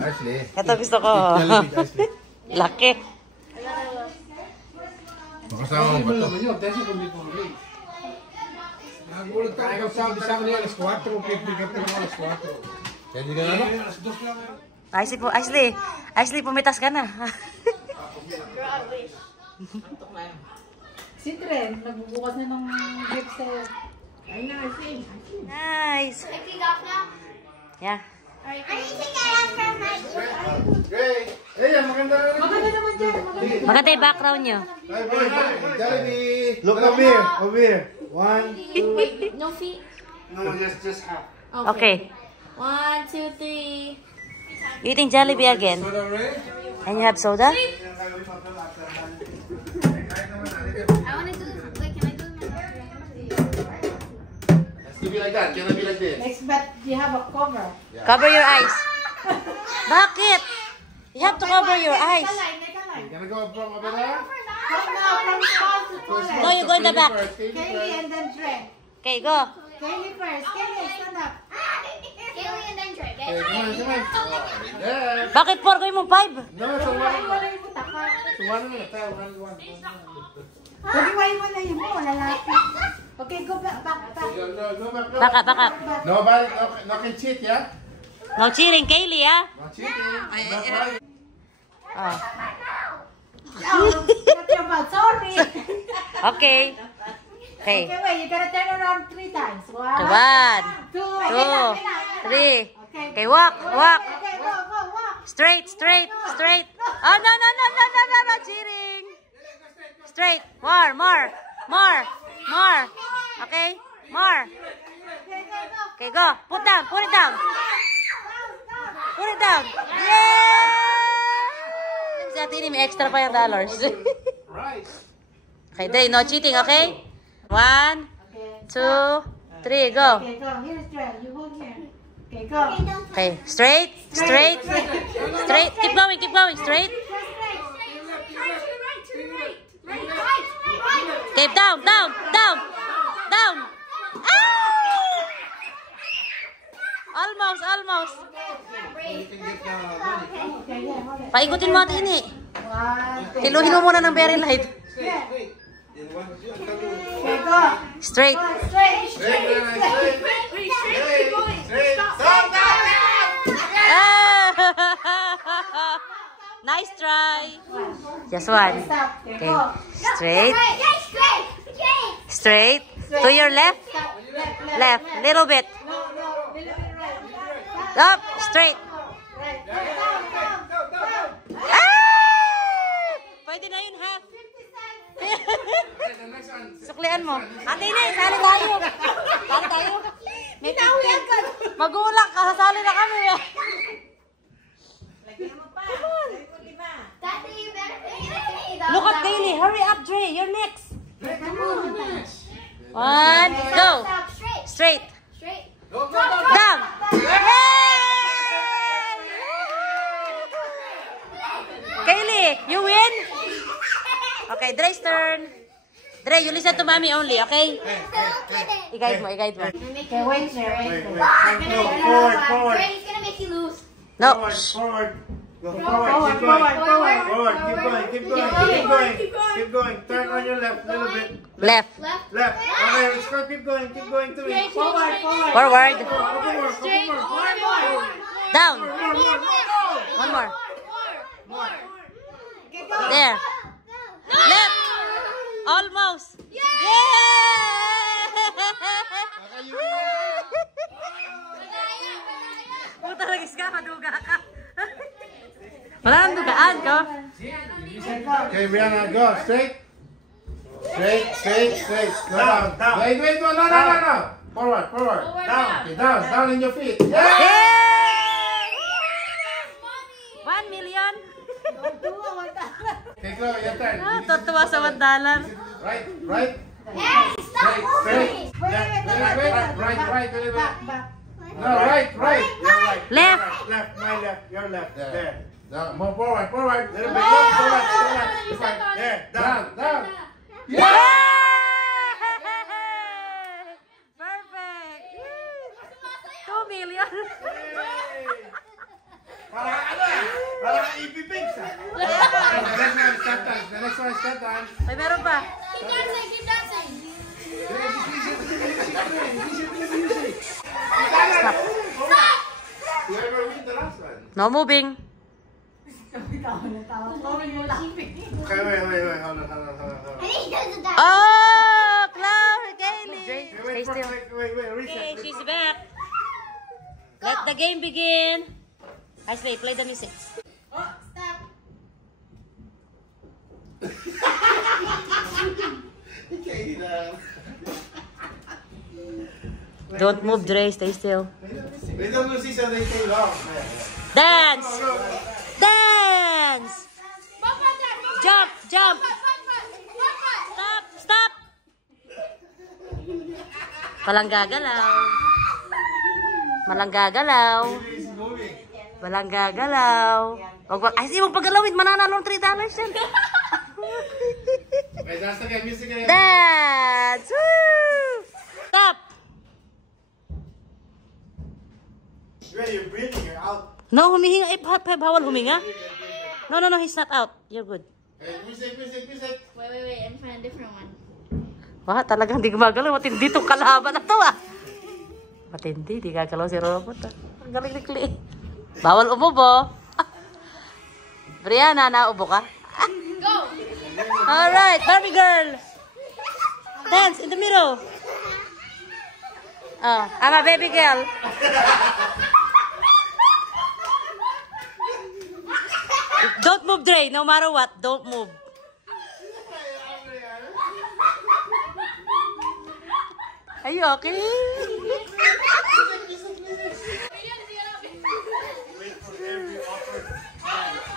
Ashley. Ito gusto ko. Laki. Kasama mo ba ito? Ashley, pumitas ka na. Si Tren, nagbubukas na ng gift sa'yo. Nice. Yeah. Great! Hey, maganda rin. Maganda naman dyan. Maganda yung background nyo. Jollibee! Look over here, over here. 1, 2. No feet. No, just half. Okay. 1, 2, 3. Eating Jollibee again. And you have soda? I want to do. Wait, can I do my Let's be like that. Can I be like this? Next, but you have a cover. Cover your eyes. Bakit? You have to cover your eyes. Gonna go from over there? Come now, from small to tallest. No, you go in the back. Kaylee and then Tren. Okay, go. Kaylee first. Kaylee, stand up. Kaylee and then Trey. Okay, come on, come on. Yeah. Bakit 4 ko yung 5? No, it's a Ay, one. wala yung taka. It's one minute. One. Huwag iwain na yun mo, lalapit. Okay, go back. Go back. Back up. Nobody, no can cheat, yeah? No cheating, Kaylee, ah. No cheating. That's right. Oh. Oh, not your bad. Sorry. Okay. Okay. Okay, wait. You gotta turn around 3 times. 1, 1, 2, 3. Okay, walk. Okay, go. Straight. Oh, no, cheating. Straight. More. Okay, more. Okay, go. Put it down. Yeah! Si Ate Ini, may extra pa yung dollars. Okay, Day, no cheating, okay? 1, 2, 3, go. Okay, go. Here's Trey. You hold here. Okay, go. Okay, straight. Keep going, straight. Okay, down. Almost. Paikutin mo Ate Ini. 1, 2. Hiluhin mo muna ng very light. Okay, go. Straight. Straight. Nice try. Just one. Stop. Okay, Okay, go. straight. To your left. Left. Little bit. No. Little bit right. Up. Straight. Right. Down. Ah! Pwede na yun, ha? Suklian mo. Ate Ini, sali tayo. May magulang, kasasali na kami. Look at Kaylee. Hurry up, Dre. You're next. 1, go. Straight. Down. Kaylee, you win. Okay, Dre's turn. Dre, you listen to mommy only, okay? I-guide mo. Okay, wait there. Forward. Trey's gonna make you lose. No. Forward. Go Forward. forward. Keep going. Turn on your left, little bit. Left. Left. Okay, let's go. Keep going to it. Forward. Forward. Couple more. Down. More. One more. There. Left. Almost. Yeah! Puta lagis ka, maduga ka. Wala nang dugaan ko. Okay, Brianna, go. Straight. Go down. Wait. No. Forward. Down in your feet. Yeah! Yay! 1 million. Okay, go. Your turn. Totoo sa $1. Right. Hey, stop moving! Right. Back. No, right. You're right. Left. My left. Your left. There. No, more forward. Little bit. Go left. There. Down. Yeah! Perfect. 2 million. No moving. Okay, wait. Hold on. I need to do that. Oh, Chloe, Kaylee. Stay Wait, still. wait, Okay, reset. she's back. Let the game begin. Ashley, play the music. Stop. Don't move, Dre. Stay still. Wait till you see so they take long. Dance! Dance! Jump! Jump! Stop! Walang gagalaw. Walang gagalaw. Walang gagalaw. Wag. Ay, sige, magpagalawin. Mananalo ng $3 yan. Wait, dance again. Music again. Dance! Woo! Stop! You're breathing, you're out. No, humihinga. Eh, bawal huminga. No, he's not out. You're good. Hey, music. Wait. I'm trying a different one. Wah, talagang di gumagalaw. Matindi itong kalaban na to ah. Matindi, di gagalaw si robot ah. Ang galing ni Klee. Bawal umubo. Brianna, naubo ka? Go! Alright, Barbie girl. Dance in the middle. Oh, I'm a baby girl. Don't move, Dre. No matter what, don't move. Are you okay?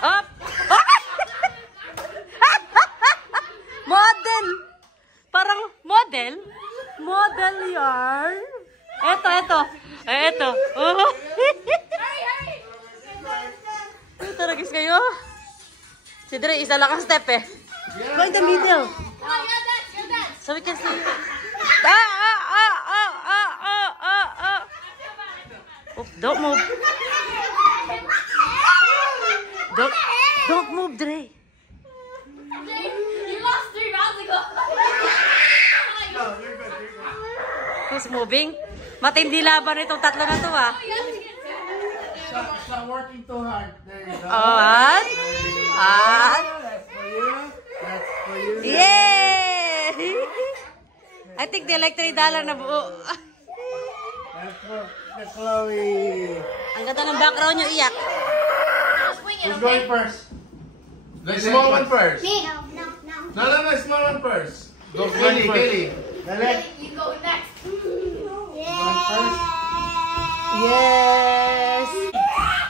Up! Model! Parang model? Model yarn? Eto. Eto. Oh. Taragis kayo. Si Dre, isa lang ang step eh. Go in the middle. So we can see you. Oh, don't move. Don't move, Dre. You lost 3 rounds ago. Who's moving? Matindi laban itong tatlo na to ah. Stop working too hard. There you go. At? That's for you. That's for you. Yay! I think they like $3 na buo. That's for the Chloe. Ang ganda ng background nyo, iyak. Who's going first? The small one first. Me. No. No, small one first. Go, Kaylee. You go next. Yes!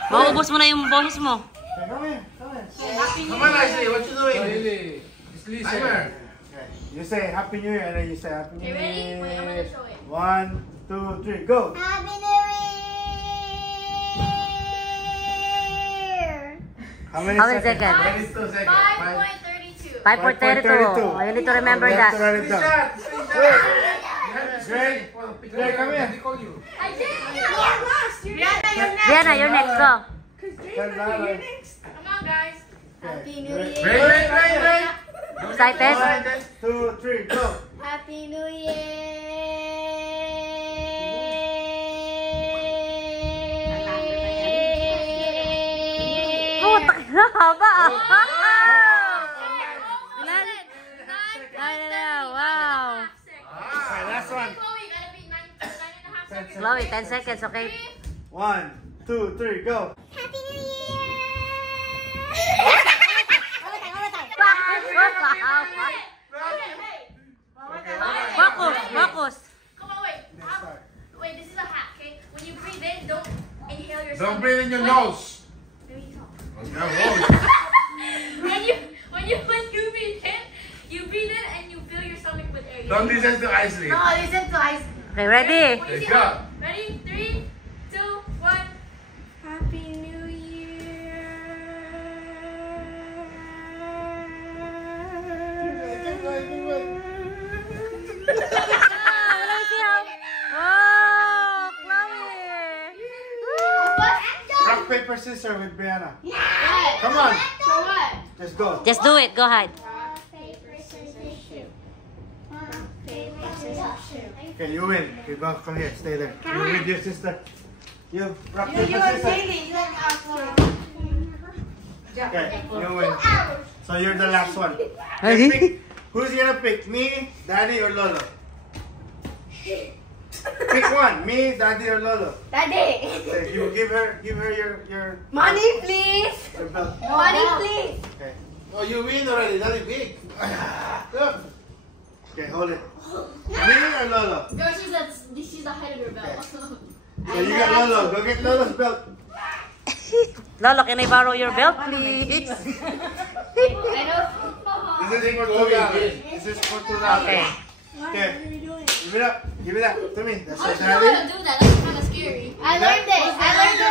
Maubos mo na yung boses mo. Come on, Ashley. What you doing? Just listen. Okay. You say Happy New Year and then you say Happy New Okay, ready? Year. Wait, I'm gonna show it. 1, 2, 3, go. Happy New Year. How many How many seconds? seconds? 22 seconds. 5.32. You need to remember You have that. to write it down. Dre, come here. I did. You're lost. Diana, you're next. Go. Come on. Come on, guys. Happy New Wait. Year. Excited? 1, 2, 3, go. Happy New Year. Putak na haba ah. Ilan? Wow. Okay, last one. Chloe, gotta be 9.5 seconds. Chloe, 10 seconds, okay? 1, 2, 3, go. Happy New Year. Focus. Come on, wait. Wait, this is a hack, okay? When you breathe in, don't inhale your Don't stomach. breathe in your nose. Let me talk. Okay, When you breathe in, you breathe in and you fill your stomach with air. Don't listen to Ashley. No, listen to Ice. Okay, ready? When you see Go. how- Ready? 3, 2, 1. Happy New Year. Oh, Chloe. Rock, paper, scissors with Brianna. What? Come on. So what? Let's go. Just do it. Go ahead. Rock, paper, scissors, shoot. Rock, paper, scissors, shoot. Okay, you win. You go, come here, stay there. You with your sister. You rock paper scissors. Kaylee, you and Okay, you win. So you're the last one. Okay, pick. Who's gonna pick? Me, Daddy, or Lolo? Pick one. Me, Daddy, or Lolo? Daddy. Okay, you give her your Money, please. your belt. Money, please. Okay. Oh, you win already. That is big. Look. Okay, hold it. Me or Lolo? Girl, she's the height of your belt. So you got Lolo. Go get Lolo's belt. Lolo, can I borrow your belt, please? I know. This is for $2. This is for $2. Okay. Okay. Give it up. Give it up to me. That's How your did you know how daddy. to do that? That's kind of scary. I learned it.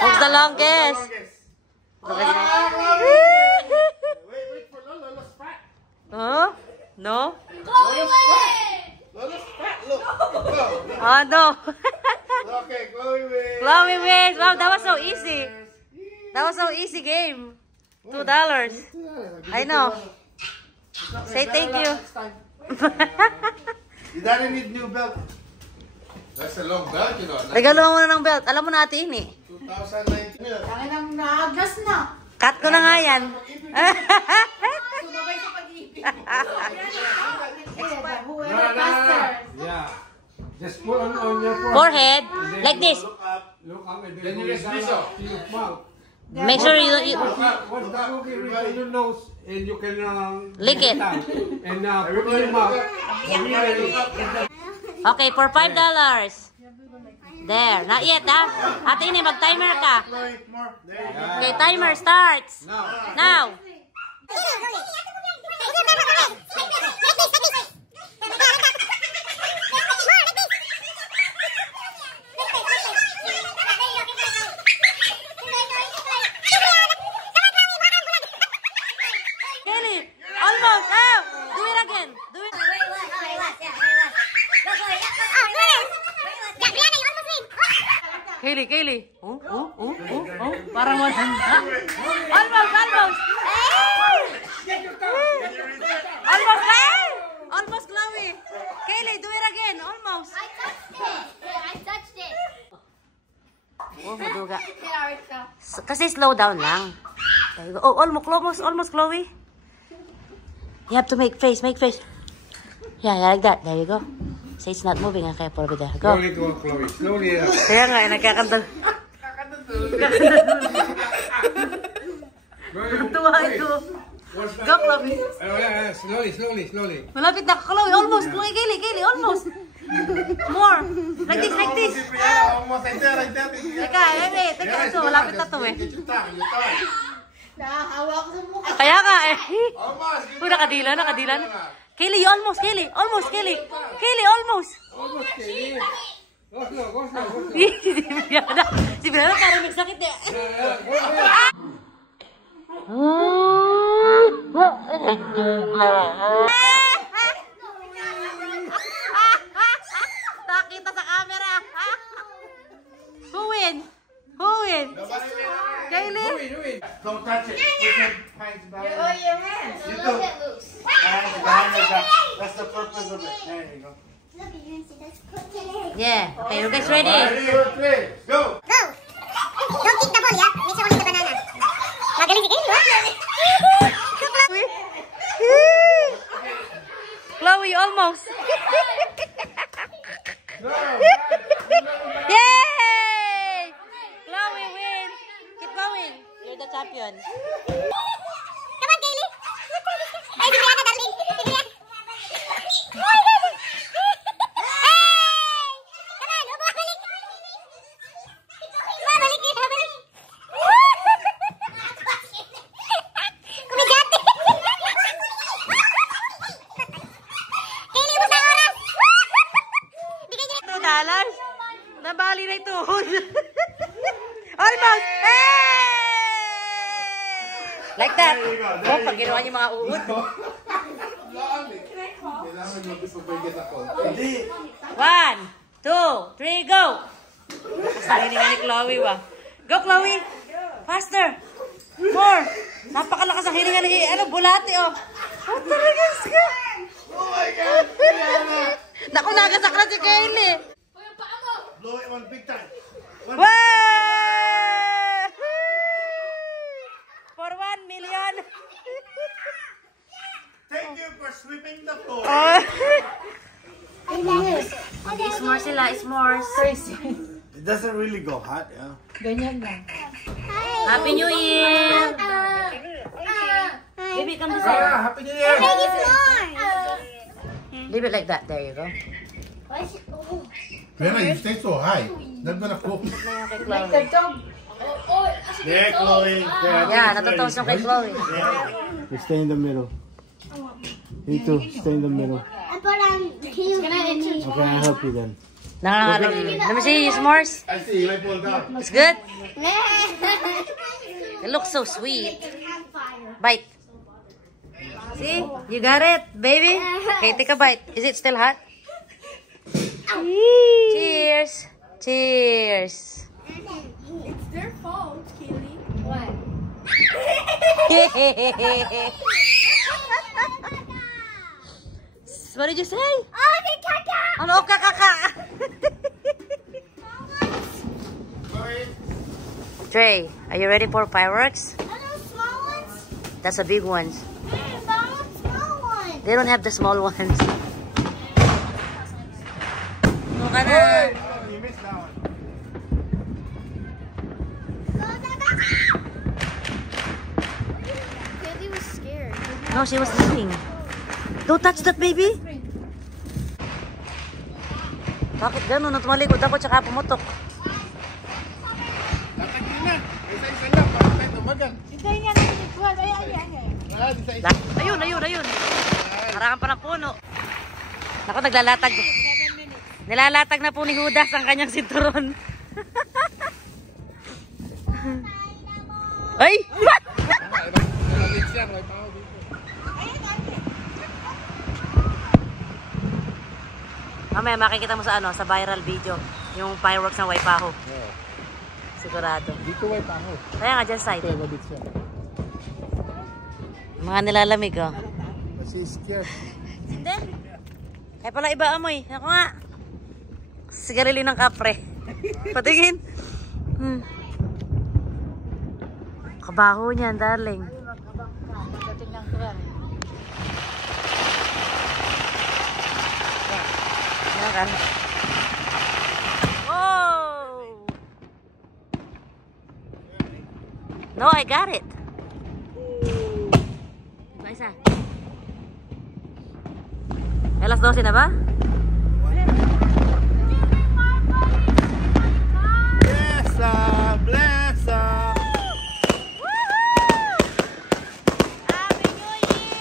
Who's the longest? Wait for Lolo. Lolo's fat. Huh? No? Chloe win! Lolo's fat. Look. Look. Oh, no. Okay, Chloe wins. Chloe wins. Wow, that was so easy. That was so easy game. $2. I know. Say thank you. Your daddy need new belt. That's a long belt, you know. Regalo mo na ng belt. Alam mo natin eh. 2019. Ang nang naagas na. Cut ko na nga yan. Sumabay sa pag-ibig. Whoever faster. Yeah. Just put on your Forehead. Like this. Look up. Look up and Then you go just down miss to your mouth. Make sure you Once the cookie reach on your nose, and you can lick it. down. And put in your mouth. Okay, for $5. There. Not yet, ha? Ate, mag-timer ka. Chloe, more. There you go. Okay, timer starts. Now. Kelly, almost. Oh, do it again. Do it. Kaylee. Oh. Parang mo. Almost. Almost, Chloe. Kaylee, do it again. Almost. I touched it. Oh, maduga. Yeah, Kasi slow down lang. There you go. Oh, almost, Chloe. You have to make face. Yeah, like that. There you go. So it's not moving. Okay, for over there. Go. Slowly go, Chloe. Slowly. Kaya nga, nagkakanta. Tuwa ito. Go, Chloe. Slowly. Malapit na, Chloe. Almost. Kaylee, almost. More. Like this. Almost like that. Teka ito. Malapit na to eh. Get your tongue. Nahahawa ko sa mukha. Kaya nga eh. Almost. Uy, nakadila. Kaylee, almost. Kaylee, almost. Almost, Kelly. Go slow. Si Brianna parang may sakit eh. Nakita sa camera. Who win? Kaylee? Don't touch it. Put your hands back. Your hands. You Let too. it loose. Hands behind your back. That's the purpose of it. There you go. Yeah. Okay, you guys ready? Ready or play? Go. Don't kick the ball, yeah? Make sure the banana. Magaling si Kelly, Chloe, almost. No. Yay! Chloe win. Keep going. You're the champion. Come on, Kelly. Ay, si Brianna, darling. Si Brianna. Nabali na ito. Almost. Hey! Like that. Oh, pag ginawa niyo mga uod. Kailangan mo ipapagay ako. 1, 2, 3, go! Kasali nga ni Chloe, wa. Go, Chloe! Faster! More! Napakalakas ang hininga ni, bulate, oh. Oh, talagas ka! Oh my God! Naku, nagasakla si Kaylee. Blow it one big time. Wow! one. Thank you for sweeping the floor. S'mores sila, s'mores. It doesn't really go hot, yeah. Ganyan lang. Happy New Year! Baby, come this way. Happy New Year! Leave it like that. There you go. Remember, you stay so high. Not gonna cook. Like the dog. There, Chloe. There, Yeah, natutos yung kay Chloe. You stay in the middle. You too, stay in the middle. Okay, I'll help you then. No. Let me see you, s'mores. I see, you might pull down. It's good? It looks so sweet. Bite. See? You got it, baby? Okay, take a bite. Is it still hot? Cheers. Cheers. It's their fault, Keely. What? What did you say? Ano, kakaka? Trey, are you ready for fireworks? That's the big ones. They don't have the small ones. No ka na. You missed that one. Keely was scared. No, she was eating. Don't touch that, baby. Bakit gano'n? Nung tumalikod ako, tsaka pumutok. Tatagin na. Isa-isa niya, para tayo tumagan. Hintay niya na sinigwad. Ayan. Ayun. Harangan pa ng puno. Ako, naglalatag. Nilalatag na po ni Judas ang kanyang sinturon. Ay! Mamaya makikita mo sa sa viral video, yung fireworks ng Waipahu. Sigurado. Dito way pa ako. Kaya nga dyan side. Kaya mabit siya. Mga nilalamig, oh. Kasi scared. Hindi. Kaya pala iba amoy. Ako nga. Sigarilyo ng kapre. Patingin. Kabaho niyan, darling. Tingnan ko yan. Oh! No, I got it. Isa. Alas 12 na ba? Bless up. Happy New Year!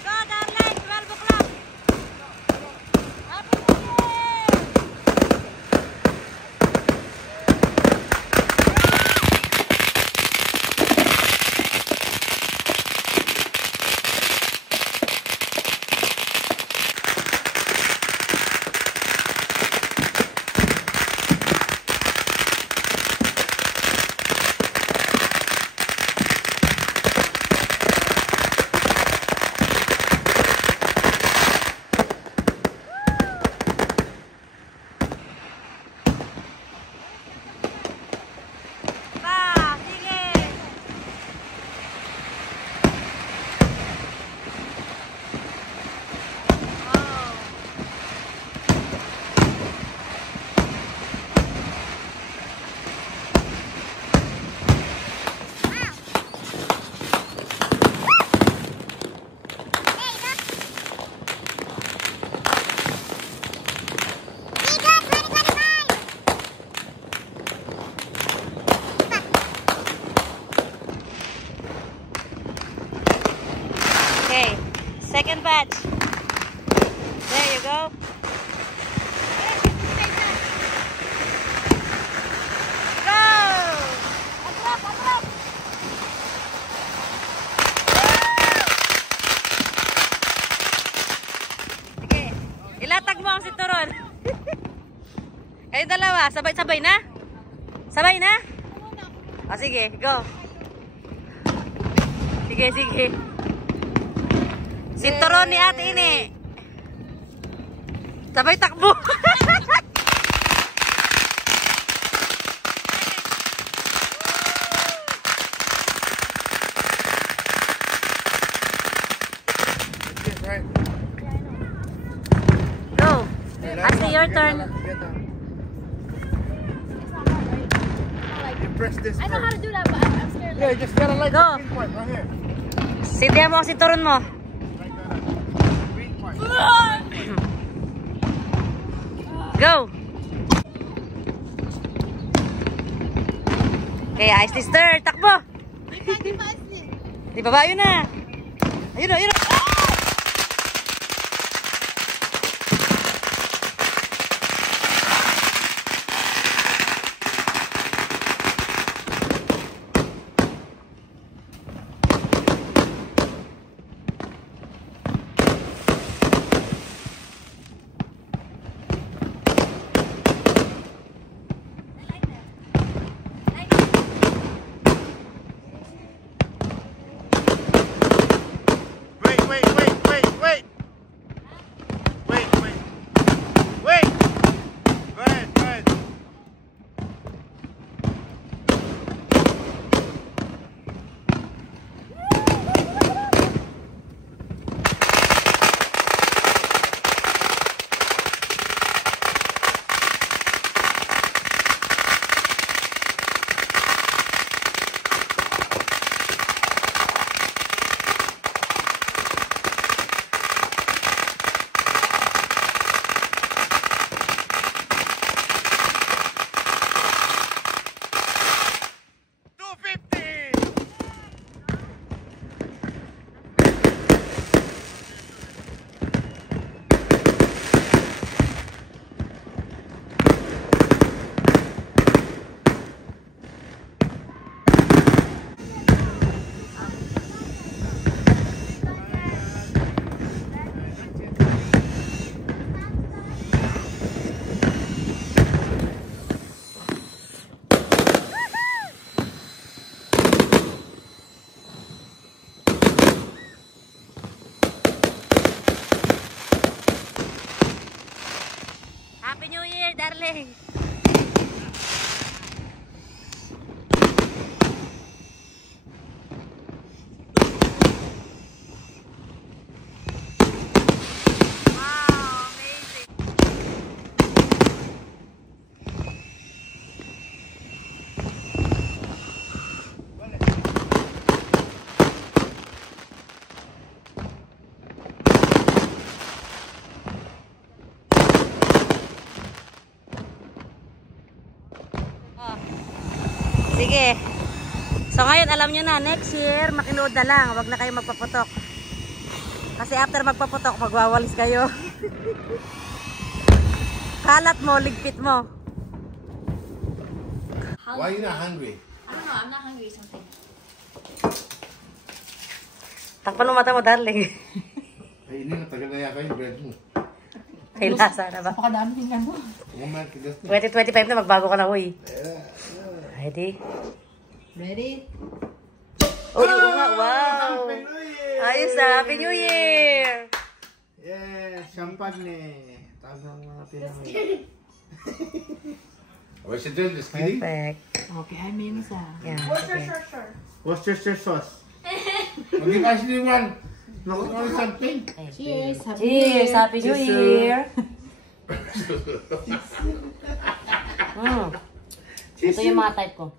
Go, darling! 12 o'clock! Happy New Year! Pa, sige! Oh. Okay, second batch. There you go. Go! Atrak! Sige, ilatag mo ang sinturon. Kayo dalawa, sabay-sabay na? Sabay na? O sige, go. Sige. Sinturon ni ate ini. Sabay takbo. Go. Ashley, your turn. You press this. I know how to do that, but I'm scared. Yeah, you just gotta like Go. the green part right here. Sindihan mo kasi turun mo. Like that. Green part. Go. Okay, ice sister. Takbo. Di ba yun na? Ayun na, ayun na. Happy New Year, darling. Wow, amazing. Sige. So ngayon alam nyo na, next year makinuod na lang, wag na kayo magpaputok. Kasi after magpaputok, magwawalis kayo. Kalat mo, ligpit mo. Why are you not hungry? I don't know. I'm not hungry or something. Takpan mo mata mo, darling. Ay, hindi na tagal na yaka yung bread mo. May lasa na ba? Napakadami din ano. 2025 na, magbago ka na, uy. Ready? Ready? Oh, wow! Ayos na! Happy New Year! Yeah, champagne. Tagang mga Pinoy. What's it doing? Just kidding? Perfect. Okay, I mean sa. Yeah. Worcestershire sauce. Mag-give us new one. Look at something. Cheers! Cheers! Happy New Year! Ito yung mga type ko.